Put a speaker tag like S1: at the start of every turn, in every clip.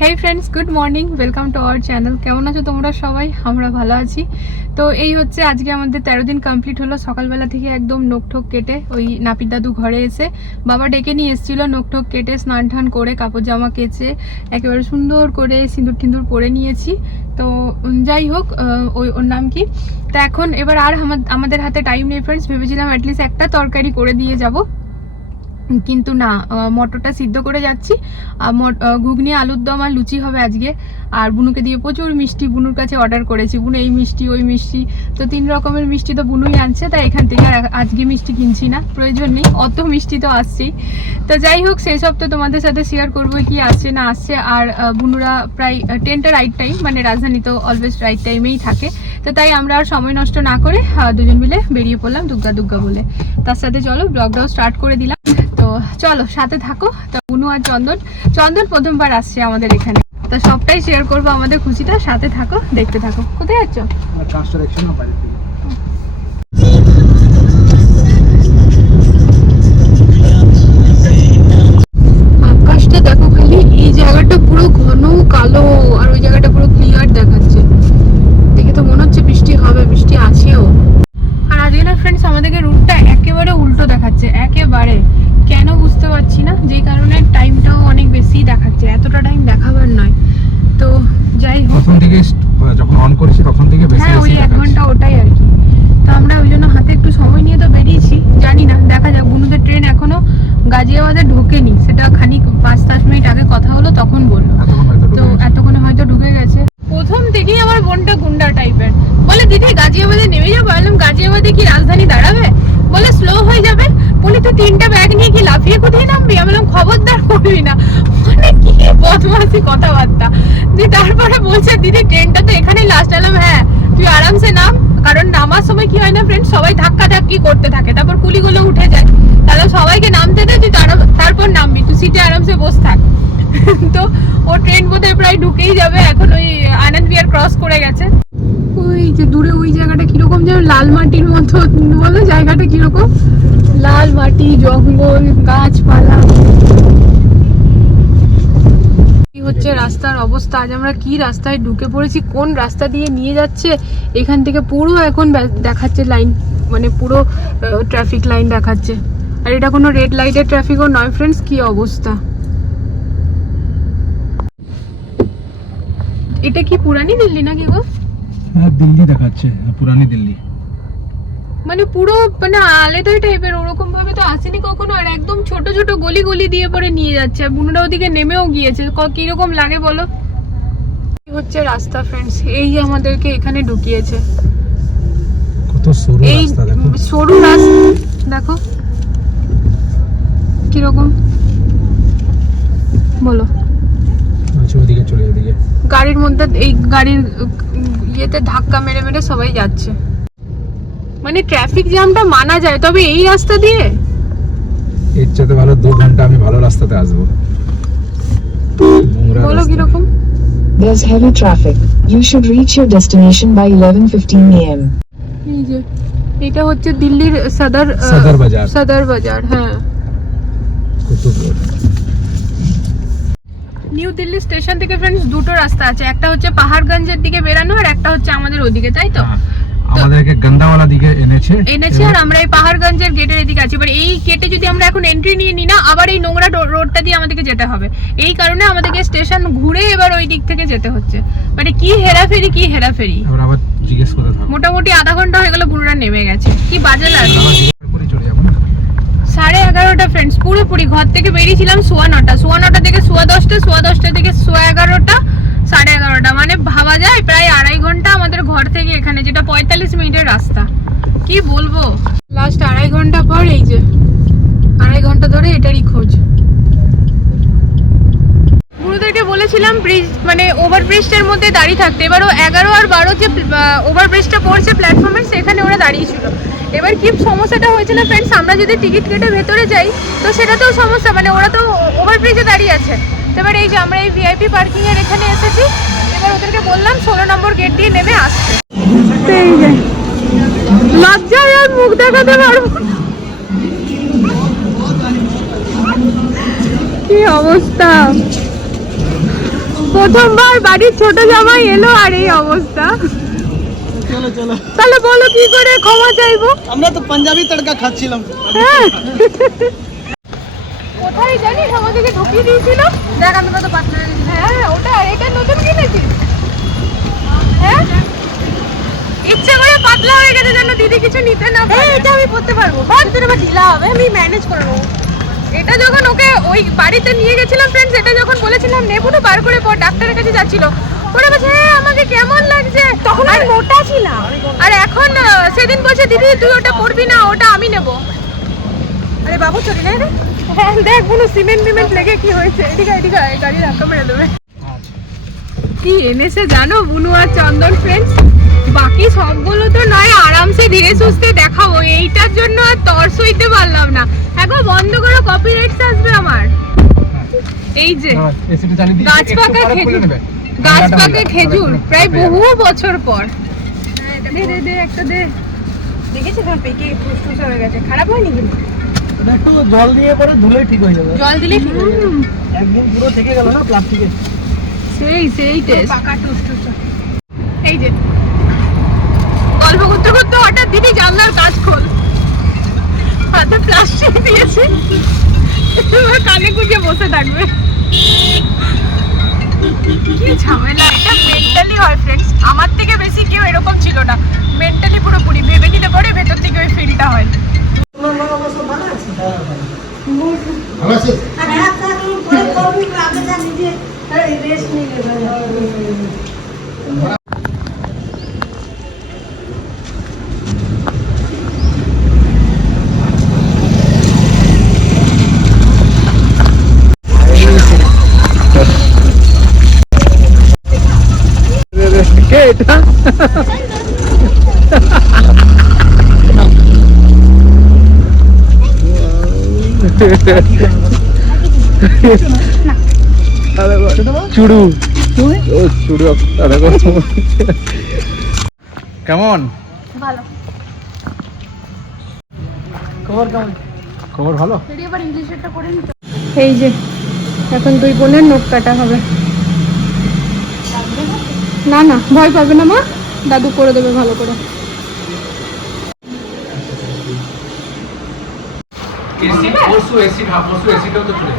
S1: Hey friends good morning welcome to our channel কেমন আছো তোমরা সবাই? আমরা ভালো আছি। তো এই হচ্ছে আজকে আমাদের তেরো দিন কমপ্লিট হলো। সকালবেলা থেকে একদম নোকঠোক কেটে ওই নাপিত দাদু ঘরে এসে বাবা ডেকে নিয়ে এসেছিল। নোকঠোক কেটে স্নান টান করে কাপড় জামা কেচে একেবারে সুন্দর করে সিঁদুর টিন্দুর পরে নিয়েছি। তো যাই হোক ওই ওর নাম কি? তা এখন এবার আর আমা- আমাদের হাতে টাইম নেই ফ্রেন্ডস ভেবেছিলাম অ্যাটলিস্ট একটা তরকারি করে দিয়ে যাব। কিন্তু না মটরটা সিদ্ধ করে যাচ্ছি। আর ঘুগনি, আলুর দম আর লুচি হবে আজকে। আর বুনুকে দিয়ে প্রচুর মিষ্টি বুনুর কাছে অর্ডার করেছি। বুনু, এই মিষ্টি, ওই মিষ্টি। তো তিন রকমের মিষ্টি তো বুনুই আনছে, তাই এখান থেকে আর আজকে মিষ্টি কিনছি না। প্রয়োজন নেই, অত মিষ্টি তো আসছেই। তো যাই হোক, সেই সব তো তোমাদের সাথে শেয়ার করব কি আসছে না আসছে। আর বুনুরা প্রায় টেনটা রাইট টাইম মানে রাজধানী তো অলওয়েজ রাইট টাইমেই থাকে। তো তাই আমরা আর সময় নষ্ট না করে দুজন মিলে বেরিয়ে পড়লাম দুর্গা দুর্গা বলে। তার সাথে চলো ব্লগটাও স্টার্ট করে দিলাম। চলো, সাথে থাকো। তো উনু আর চন্দন চন্দন প্রথমবার আসছে আমাদের এখানে। তো সবটাই শেয়ার করব আমাদের খুশিটা, সাথে থাকো, দেখতে থাকো। কোথায় যাচ্ছ? একটু সময় নিয়ে তো বেরিয়েছি জানি না দেখা যাক। বুনুদের ট্রেন এখনও গাজিয়াবাদে ঢোকেনি। সেটা খানিক পাঁচ দশ মিনিট আগে কথা হলো তখন বলল। তো এতক্ষণে হয়তো ঢুকে গেছে। প্রথম থেকেই আমার বোনটা গুন্ডা টাইপের বলে দিদি গাজিয়াবাদে নেমে যাব? বললাম গাজিয়াবাদে কি রাজধানী দাঁড়াবে? বলে স্লো হয়ে যাবে। বলে তো তিনটা ব্যাগ নিয়ে কি লাফিয়ে কোথায় নামবি আমি বললাম খবরদার করবি না মানে কি বদমাসি কথাবার্তা। যে তারপরে বলছে, দিদি ট্রেনটা তো এখানেই লাস্ট এলাম। হ্যাঁ তুই আরামসে নাম। কারণ নামার সময় কি হয় না ফ্রেন্ড সবাই ধাক্কা ধাক্কি করতে থাকে। তারপর কুলিগুলো উঠে যায়। তাহলে সবাইকে নামতে দে তুই তারপর নামবি। তুই সিটে আরামসে বসে থাক। তো ও ট্রেন বোধহয় প্রায় ঢুকেই যাবে। এখন ওই আনন্দ বিহার ক্রস করে গেছে। ওই যে দূরে ওই জায়গাটা কীরকম যেন? লাল মাটির মতো। বলো জায়গাটা কীরকম? লাল মাটি, জঙ্গল, গাছপালা। হচ্ছে রাস্তার অবস্থা। আজ আমরা কি রাস্তায় ঢুকে পড়েছি, কোন রাস্তা দিয়ে নিয়ে যাচ্ছে, এখান থেকে পুরো এখন দেখাচ্ছে লাইন মানে পুরো ট্রাফিক লাইন দেখাচ্ছে। আর এটা কোনো রেড লাইটের ট্রাফিকও নয় ফ্রেন্ডস কি অবস্থা? এটা কি পুরানি দিল্লি নাকি গো?
S2: হ্যাঁ দিল্লি দেখাচ্ছে, পুরানি দিল্লি।
S1: মানে পুরো মানে আলাদাই টাইপের ওরকম ভাবে তো আসেনি কখনো। আর একদম ছোট ছোট গলি গলি দিয়ে পরে নিয়ে যাচ্ছে। আর বুনুরা ওদিকে নেমেও গিয়েছে। কীরকম লাগে বলো? হচ্ছে রাস্তা ফ্রেন্ডস এই আমাদেরকে এখানে ঢুকিয়েছে।
S2: কত সরু
S1: এই সরু রাস্তা দেখো। কীরকম? বলো।
S2: আচ্ছা ওদিকে চলে
S1: গাড়ির মধ্যে এই গাড়ির ইয়েতে ধাক্কা মেরে মেরে সবাই যাচ্ছে। মানে ট্রাফিক জ্যামটা মানা যায় তবে এই রাস্তা দিয়ে
S2: এর চাইতে ভালো দু ঘণ্টা আমি ভালো রাস্তাতে আসব
S1: বলো। কীরকম
S3: There's heavy traffic. You should reach your destination by 11:15 a.m.
S1: এই যে এটা হচ্ছে দিল্লির সদর
S2: সদর বাজার।
S1: সদর বাজার হ্যাঁ
S2: Qutub road
S1: New Delhi station থেকে ফ্রেন্ডস দুটো রাস্তা আছে একটা হচ্ছে পাহাড়গঞ্জের দিকে বেরানো আর একটা হচ্ছে আমাদের ওদিকে তাই তো
S2: হ্যাঁ, আমাদেরকে গন্দাওয়ালা দিকে এনেছে।
S1: এনেছি আর আমরা এই পাহাড়গঞ্জের গেটের এদিকে আছি। এবার এই গেটে যদি আমরা এখন এন্ট্রি নিয়ে নিই না আবার এই নোংরা রোডটা দিয়ে আমাদেরকে যেতে হবে। এই কারণে আমাদেরকে স্টেশন ঘুরে এবার ওই দিক থেকে যেতে হচ্ছে। মানে কি হেরাফেরি কি হেরাফেরি?
S2: এবার আবার জিজ্ঞেস করে থাকব
S1: মোটামুটি আধা ঘণ্টা হয়ে গেল পুরোটা নেমে গেছে। কি বাজে লাগে?
S2: আবার
S1: সাড়ে এগারোটা ফ্রেন্ডস পুরোপুরি ঘর থেকে বেরিয়েছিলাম সোয়া নটা। সোয়া নটা থেকে সোয়া দশটা সোয়া দশটা থেকে সোয়া এগারোটা সাড়ে এগারোটা। মানে ভাবা যায় প্রায় আড়াই ঘণ্টা আমাদের ঘর থেকে এখানে যেটা পঁয়তাল্লিশ মিনিটের রাস্তা কি বলব লাস্ট আড়াই ঘণ্টা পর এই যে আড়াই ঘণ্টা ধরে এটারই খোঁজ গুরুদেরকে বলেছিলাম ব্রিজ মানে ওভার ব্রিজটার মধ্যে দাঁড়িয়ে থাকতে। এবার ও এগারো আর বারো যে ওভারব্রিজটা পড়ছে প্ল্যাটফর্মের সেখানে ওরা দাঁড়িয়েছিল। এবার কি সমস্যাটা হয়েছিল ফ্রেন্ডস আমরা যদি টিকিট কেটে ভেতরে যাই, তো সেটাতেও সমস্যা মানে ওরা তো ওভারব্রিজে দাঁড়িয়ে আছে। এবার এই যে আমরা এই ভিআইপি পার্কিং এর এখানে এসেছি, এবার ওদেরকে বললাম ষোলো নম্বর গেট দিয়ে নেমে আসতে। মুখ দেখাতে পারব কি অবস্থা? প্রথমবার বাড়ির ছোট জামাই এলো আর এই অবস্থা।
S4: চলো চলো।
S1: তাহলে বলো কি করে ক্ষমা চাইব?
S4: আমরা তো পাঞ্জাবি তড়কা খাচ্ছিলাম।
S1: হ্যাঁ। কোথায় জানিস আমাদেরকে ঢুকিয়ে দিয়েছিল। দেখ আমি কত পাতলা হ্যাঁ ওটা এটা নতুন কিনেছিস হ্যাঁ? ইচ্ছে করে পাতলা হয়ে গেছে যেন দিদি কিছু নিতে না পারে। এটা আমি পড়তে পারব। বাদ তোর আবার ঢিলা হবে আমি ম্যানেজ করে নেব। এটা যখন ওকে ওই বাড়িতে নিয়ে গেছিলাম ফ্রেন্ডস এটা যখন বলেছিলাম নেব না বার করে পর ডাক্তারের কাছে যাচ্ছিল। ওরা বলছে হ্যাঁ আমাকে কেমন লাগছে? তখন আমি মোটা ছিলাম। আর এখন সেদিন বলছে দিদি তুই ওটা পরবি না ওটা আমি নেব। আরে বাবু চলি না রে। হ্যাঁ দেখ কোনো সিমেন্ট ফিমেন্ট লেগে কি হয়েছে? এদিকে এদিকে গাড়ি ধাক্কা মেরে দেবে। কি এনেছে জানো বুনু আর চন্দন ফ্রেন্ডস বাকি সবগুলো তো নয় আরামসে ধীরে সুস্থে দেখাবো এইটার জন্য আর তর সইতে পারলাম না। এখন বন্ধ করো কপিরাইটস আসবে আমার। এই যে গাছ পাকা খেজুর।
S2: নেবে।
S1: গাছ
S2: ঠান্ডাটা
S1: পাকা খেজুর প্রায় বহু বছর পর। দে দে দে একটা দে। দেখেছি তোমার পেকে ফুসফুস হয়ে গেছে? খারাপ হয়নি কিন্তু?
S4: একটু জল দিয়ে পরে ধুলেই ঠিক হয়ে যাবে।
S1: জল দিলে ঠিক হয়ে যাবে।
S4: একদিন পুরো থেকে গেল না প্লাস্টিকে
S1: সেই সেই টেস্ট এই যে গল্প করতে করতে হঠাৎ দিদি জানলার কাজ খোল। হাতে প্লাস্টিক দিয়েছে। কানে গুজে বসে থাকবে। কি ঝামেলা। এটা মেন্টালি হয় ফ্রেন্ডস আমার থেকে বেশি কেউ এরকম ছিল না। মেন্টালি পুরোপুরি। ভেবে নিলে পরে ভেতর থেকে ওই ফিলটা হয়।
S2: কে চুড়ু। ও চুড়ু কেমন?
S1: ভালো।
S4: খবর কেমন?
S2: খবর ভালো?
S1: এই যে এখন দুই বোনের নখ কাটা হবে। না না ভয় পাবে না মা। দাদু করে দেবে ভালো করে।
S2: এসি পরশু এসি ভাব পরশু এসিটাও তো চলে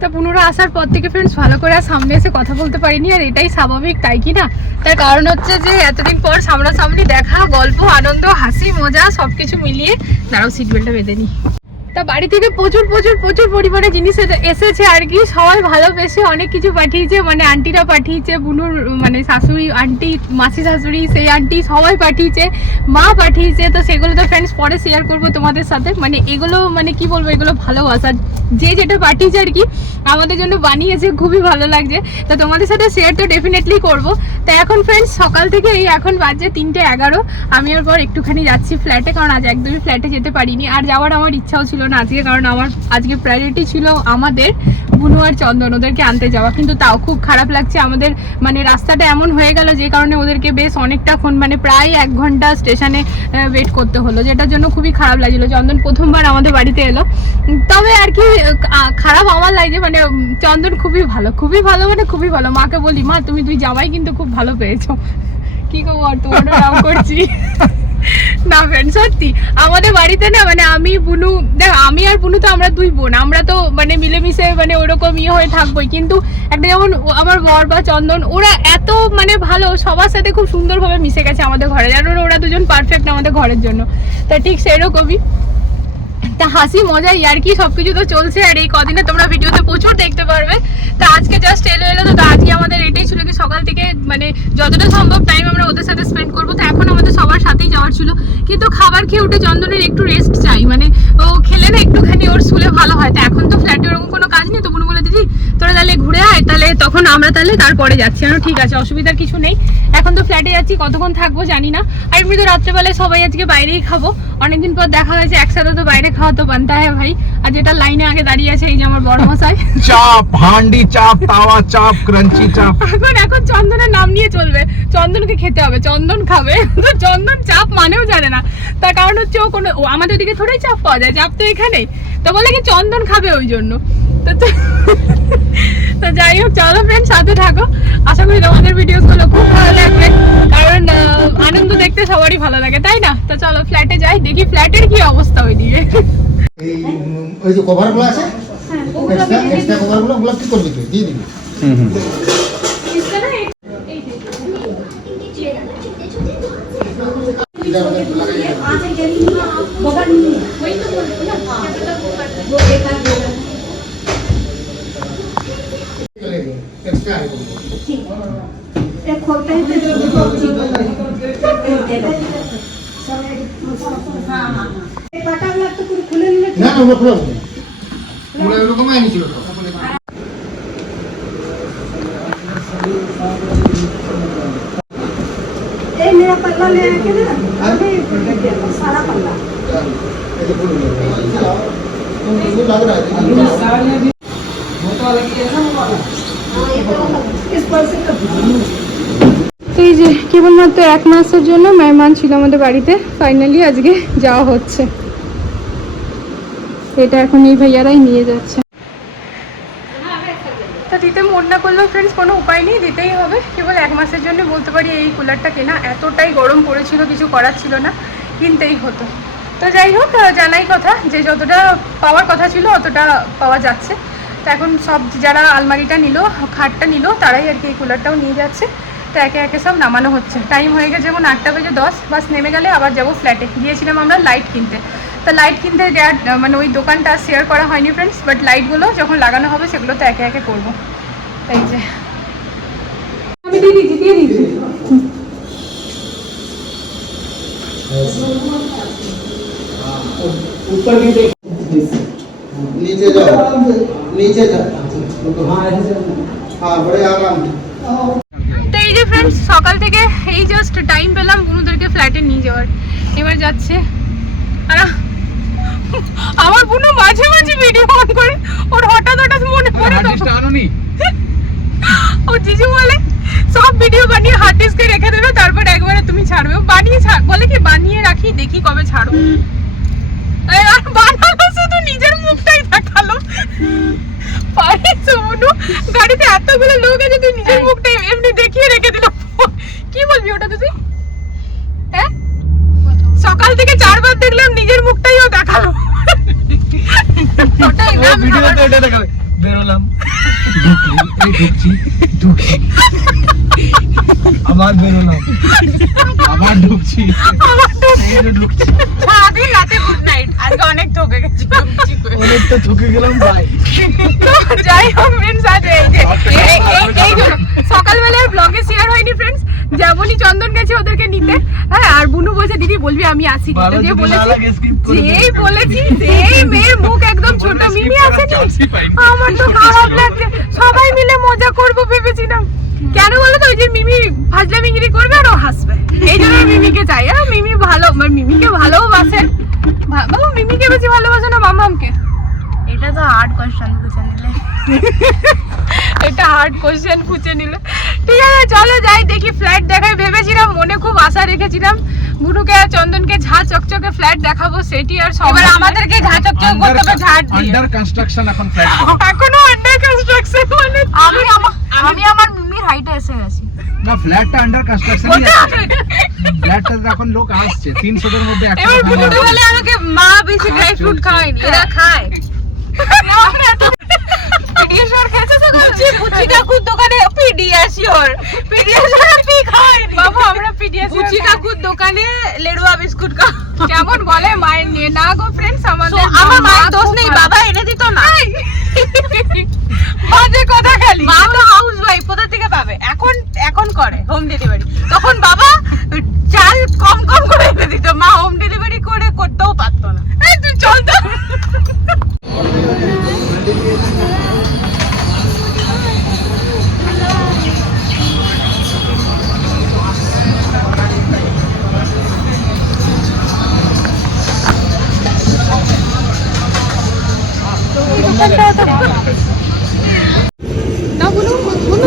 S1: তা পুনরায় আসার পর থেকে ফ্রেন্ডস ভালো করে আর সামনে এসে কথা বলতে পারিনি আর এটাই স্বাভাবিক তাই কি না? তার কারণ হচ্ছে যে এতদিন পর সামনাসামনি দেখা গল্প আনন্দ হাসি মজা সবকিছু মিলিয়ে দাঁড়াও সিট বেল্টটা বেঁধে নি। তা বাড়ি থেকে প্রচুর প্রচুর প্রচুর পরিমাণে জিনিস এসে- এসেছে আর কি। সবাই ভালোবেসে অনেক কিছু পাঠিয়েছে মানে আন্টিরা পাঠিয়েছে, বুনুর মানে শাশুড়ি, আন্টি, মাসি শাশুড়ি, সেই আন্টি সবাই পাঠিয়েছে, মা পাঠিয়েছে, তো সেগুলো তো ফ্রেন্ডস পরে শেয়ার করব তোমাদের সাথে। মানে এগুলো মানে কি বলব, এগুলো ভালোবাসা। যে যেটা পাঠিয়েছে আর কি, আমাদের জন্য বানিয়েছে, খুবই ভালো লাগছে। তো তোমাদের সাথে শেয়ার তো ডেফিনেটলি করব। তো এখন ফ্রেন্ডস সকাল থেকে এই এখন বাজে তিনটে এগারো। আমি ওর পর একটুখানি যাচ্ছি ফ্ল্যাটে কারণ আজ একদমই ফ্ল্যাটে যেতে পারিনি। আর যাওয়ার আমার ইচ্ছাও ছিল না আজকে, কারণ আমার আজকে প্রায়োরিটি ছিল আমাদের বুনু আর চন্দন, ওদেরকে আনতে যাওয়া। কিন্তু তাও খুব খারাপ লাগছে আমাদের মানে রাস্তাটা এমন হয়ে গেল যে কারণে ওদেরকে বেশ অনেকটাক্ষণ মানে প্রায় এক ঘণ্টা স্টেশনে ওয়েট করতে হলো, যেটার জন্য খুবই খারাপ লাগছিল। চন্দন প্রথমবার আমাদের বাড়িতে এলো। তবে আর কি খারাপ আমার লাগছে মানে চন্দন খুবই ভালো খুবই ভালো মানে খুবই ভালো। মাকে বলি, মা, তুমি দুই জামাই কিন্তু খুব ভালো পেয়েছ। কি খবর তোমার নাম করছি। না ফ্রেন্ড সত্যি। আমাদের বাড়িতে না মানে আমি, বুনু, দেখ, আমি আর বুনু তো আমরা দুই বোন। আমরা তো মানে মিলেমিশে মানে ওরকম ইয়ে হয়ে থাকবোই। কিন্তু একটা যেমন আমার বর বা চন্দন, ওরা এত মানে ভালো, সবার সাথে খুব সুন্দরভাবে মিশে গেছে আমাদের ঘরে। জানো ওরা দুজন পারফেক্ট আমাদের ঘরের জন্য। তা ঠিক সেরকমই। তা হাসি, মজা, ইয়ার্কি, সবকিছু তো চলছে আর এই কদিনে তোমরা ভিডিওতে প্রচুর দেখতে পারবে। তা আজকে জাস্ট এলো এলো, তো আজকে আমাদের এটাই ছিল কি সকাল থেকে মানে যতটা সম্ভব টাইম আমরা ওদের সাথে স্পেন্ড করব। তো এখন আমাদের সবার সাথেই যাওয়ার ছিল। কিন্তু খাবার খেয়ে উঠে চন্দনের একটু রেস্ট চাই। মানে ও খেলে না একটুখানি, ওর স্কুলে ভালো হয়। তো এখন তো ফ্ল্যাটে ওরকম কোনো কাজ নেই, তো বলে তোরা তাহলে আগে ঘুরে আয় তাহলে তখন আমরা তাহলে তারপরে যাচ্ছি। বললাম, ঠিক আছে অসুবিধার কিছু নেই। এখন তো ফ্ল্যাটে যাচ্ছি কতক্ষণ থাকব জানি না। আর এমনি তো রাত্রেবেলায় সবাই আজকে বাইরেই খাব। অনেকদিন পর দেখা হয়েছে একসাথে তো বাইরে খাওয়া তো বানতে হয় ভাই আর যেটা লাইনে আগে দাঁড়িয়ে আছে এই যে আমার বড় মশাই।
S2: চাপ হান্ডি চাপ তাওয়া চাপ ক্রাঞ্চি চাপ।
S1: এখন এখন চন্দনের নাম নিয়ে চলবে। চন্দনকে খেতে হবে চন্দন খাবে। তো চন্দন চাপ মানেও জানে না। তার কারণ হচ্ছে ও কোনো আমাদের দিকে থোড়াই চাপ পাওয়া যায় চাপ তো এখানেই। তো বলে কি চন্দন খাবে ওই জন্য। তো তো- যাই হোক চলো ফ্রেন্ড সাথে থাকো আশা করি তোমাদের ভিডিওগুলো খুব ভালো লাগবে কারণ আনন্দ দেখতে সবারই ভালো লাগে তাই না তো চলো ফ্ল্যাটে যাই দেখি ফ্ল্যাটের কি অবস্থা ওইদিকে
S5: এই ওই যে কভারগুলো আছে এক্সট্রা এক্সট্রা কভারগুলো ওগুলো কি করবি তুই দিয়ে দিবি
S2: হুম হুম
S5: না না ওগুলো খুলে দেবো। ওগুলো এরকম আইনি ছিল তো। এই যে খুলে দেবো। ये लग रहा है
S1: তো এই যে, কেবলমাত্র এক মাসের জন্য মেহমান ছিল আমাদের বাড়িতে। ফাইনালি আজকে যাওয়া হচ্ছে। এটা এখন এই ভাইয়ারাই নিয়ে যাচ্ছে। তা দিতে মন না করলেও ফ্রেন্ডস কোনো উপায় নেই, দিতেই হবে। কেবল এক মাসের জন্য বলতে পারি এই কুলারটা কেনা। এতটাই গরম পড়েছিল, কিছু করার ছিল না। কিনতেই হতো। তো যাই হোক জানাই কথা যে যতটা পাওয়ার কথা ছিল, অতটা পাওয়া যাচ্ছে। তো এখন সব যারা আলমারিটা নিল, খাটটা নিল, তারাই আর কি এই কুলারটাও নিয়ে যাচ্ছে। তো একে একে সব নামানো হচ্ছে টাইম হয়ে গেছে যেমন আটটা বেজে দশ বাস নেমে গেলে আবার যাবো ফ্ল্যাটে গিয়েছিলাম আমরা লাইট কিনতে তো লাইট কিনতে দেওয়ার মানে ওই দোকানটা শেয়ার করা হয়নি ফ্রেন্ডস বাট লাইটগুলো যখন লাগানো হবে সেগুলো তো একে একে করবো এই যে আমি দিয়ে দিচ্ছি দিয়ে দিচ্ছি
S5: नीचे जाओ नीचे जाओ हाँ बड़े आराम
S1: সকাল থেকে এই জাস্ট টাইম পেলাম বুনুদেরকে ফ্ল্যাটে নিয়ে যাওয়ার। এবার যাচ্ছে। আর আমার বুনু মাঝে মাঝে ভিডিও অন করে। ওর হঠাৎ হঠাৎ মনে পড়ে ও জিজু বলে সব ভিডিও বানিয়ে হার্ড ডিস্কে রেখে দেবে তারপর একবারে তুমি ছাড়বে। ও বানিয়ে ছাড় বলে কি বানিয়ে রাখি দেখি কবে ছাড়ো এই আর বানালো শুধু নিজের মুখটাই দেখাল। গাড়িতে এতগুলো লোক আছে তুই নিজের মুখটাই এমনি দেখিয়ে রেখে দিল। কি বলবি ওটা তুই? হ্যাঁ? সকাল থেকে চারবার দেখলাম নিজের মুখটাই ও দেখাল। ওটাই না
S4: ভিডিওতে এটা দেখাবে বেরোলাম।
S2: ঢুকছি ঢুকছি
S4: আবার বেরোলাম।
S2: আবার ঢুকছি।
S1: সারাদিন রাতে গুড নাইট আজকে অনেক ঠকে গেছি।
S4: ঠকে গেলাম ভাই
S1: যাই হোক ফ্রেন্ডস আজ এই যে। সকালবেলায় ব্লগে শেয়ার হয়নি ফ্রেন্ডস যেমনই চন্দন গেছে ওদেরকে নিতে। হ্যাঁ আর বুনু বলছে দিদি বলবি আমি আসি যে বলেছি। যেই বলেছি সেই মেয়ের মুখ একদম ছোট মিমি
S2: করার
S1: আছে নি
S2: chance ই পাইনি।
S1: আমার তো খারাপ লাগছে। সবাই মিলে মজা করব ভেবেছিলাম। কেন বলো তো ওই যে মিমি ফাজলামিগিরি করবে আর ও হাসবে। এই জন্য মিমিকে চাই। আর মিমি ভালো মানে মিমিকে ভালোবাসে। বাবু মিমিকে বেশি ভালোবাসে না মামামকে?
S6: এটা তো হার্ড কোশ্চেন বুঝে নিলে।
S1: এটা হার্ড কোশ্চেন খুঁজে নিলে। চলো যাই দেখি ফ্ল্যাট দেখাই ভেবেছিলাম মনে খুব আশা রেখেছিলাম। গুরুকে আর চন্দনকে ঝা চকচকে ফ্ল্যাট দেখাবো সেটি আর সব
S6: এবার আমাদেরকে ঝাঁ চকচক করতে হবে ঝাড় দিয়ে।
S2: আন্ডার কনস্ট্রাকশন এখন ফ্ল্যাট
S1: এখনও আন্ডার কনস্ট্রাকশন মানে
S6: আমি আমার আমি আমার মিমির হাইটে এসে গেছি।
S2: না ফ্ল্যাটটা আন্ডার কনস্ট্রাকশন ফ্ল্যাটটা এখন লোক আসছে তিনশোটার মধ্যে একটা
S1: এবার
S6: বলে আমাকে মা বেশি ড্রাই ফ্রুট খাওয়ায়নি এরা খায়।
S1: পিডিয়াশিওর খেয়েছো তো
S6: পুচি পুচি কাকুর দোকানে পিডিয়াশিওর। পিডিয়াশিওর পি খাওয়ায়নি
S1: বাবু আমরা পিডিয়াশিওর
S6: পুচি কাকুর দোকানে লেড়ুয়া বিস্কুট খা
S1: কেমন বলে মায়ের নিয়ে? না গো ফ্রেন্ডস আমাদের
S6: আমার মায়ের দোষ নেই। বাবা এনে দিত না।
S1: বাজে কথা খালি।
S6: মা তো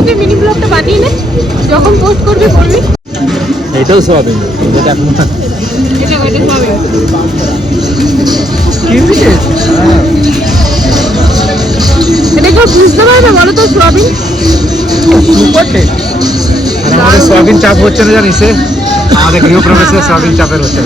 S1: বলু মিনি ব্লগটা বানিয়ে নে যখন পোস্ট করবি করবি
S5: এটাও সোয়াবিন এটা এখন
S1: এটা এটা হবে এটা কেউ বুঝতে পারবে বলো তো সোয়াবিন।
S5: আমাদের সোয়াবিন চাপ হচ্ছে না জানিস? আমাদের গৃহপ্রবেশে সোয়াবিন চাপের হচ্ছে।